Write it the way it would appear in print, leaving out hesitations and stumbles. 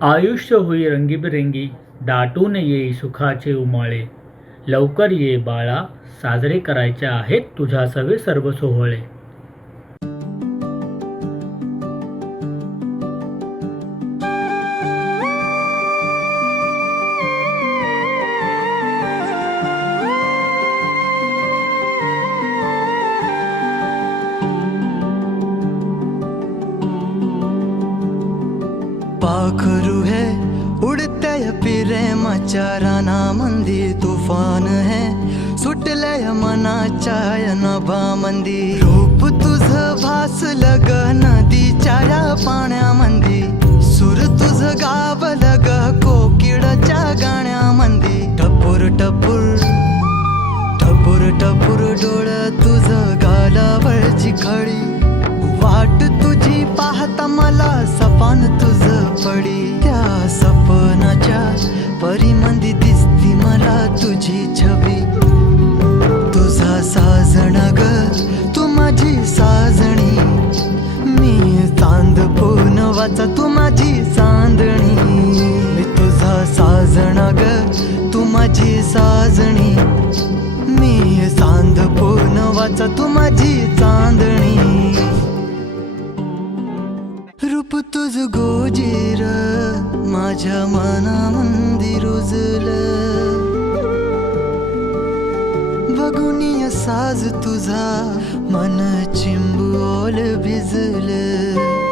आयुष्य होई रंगीबिरंगी, दाटून येई सुखाचे उमाळे. लवकर ये बाळा, साजरे करायचे आहेत तुझ्या सवे सर्व सोहळे. पाखरू है उडते प्रेमाच्या रानामंदी, तुफान है सुटलय मनाच्या नभामंदी. रूप तुझ भासलं ग नदीच्या या पाण्यामंदी, सूर तुझ गावलं ग कोकिळच्या गाण्यामंदी. टपूर टपूर टपूर टपूर डोळं तुझ गालावरची खळी, वाट तुझी पाहता मला सपान तुझ पडी. त्या सपनाच्या परीमंदी दिसती मला तुझी छबी. तुझा साजणा ग तू माझी साजणी, मी चांद पूनवाचा तू माझी चांदणी. मी तुझा साजणा ग तू माझी साजणी, मी चांद पूनवाचा तू माझी चांदणी. रूप तुझ गोजीर माझ्या मनामंदी रुजलं, बघुनिय साज तुझा मन चिंबोल भिजलं.